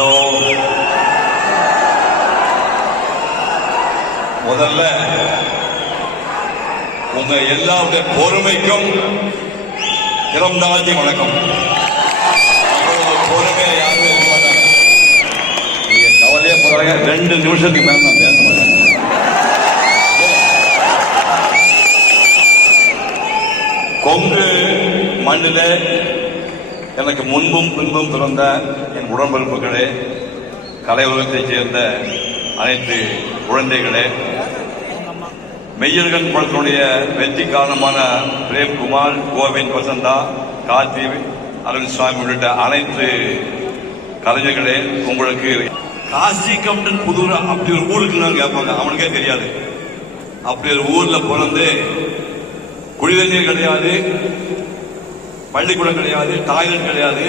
Hello, முதல்ல உங்க எல்லாருடைய பொறுமைக்கும் திறந்தாழ்த்தி வணக்கம். பொறுமையா யாரும் இருக்க மாட்டாங்க. நீங்க கவலையே போறாங்க. 2 நிமிஷத்துக்கு மேல நான் பேச மாட்டேன். கொங்கு மண்ணில் எனக்கு முன்பும் பின்பும் பிறந்த என் உடன்பிறப்புகளே, கலை உலகத்தைச் சேர்ந்த அனைத்து குழந்தைகளே, மெய்யழகன் படத்தினுடைய வெற்றி காரணமான பிரேம்குமார், கோவிந்த், வசந்தா, கார்த்தி, அரவிந்த் சுவாமி உள்ளிட்ட அனைத்து கலைஞர்களே, உங்களுக்கு காசி கம்டன் புதூர் அப்படி ஒரு ஊருக்கு கேட்பாங்க. அவனுக்கே தெரியாது. அப்படி ஒரு ஊர்ல பிறந்து குடிநீர் கிடையாது, பள்ளிக்கூடம் கிடையாது, டாய்லெட் கிடையாது,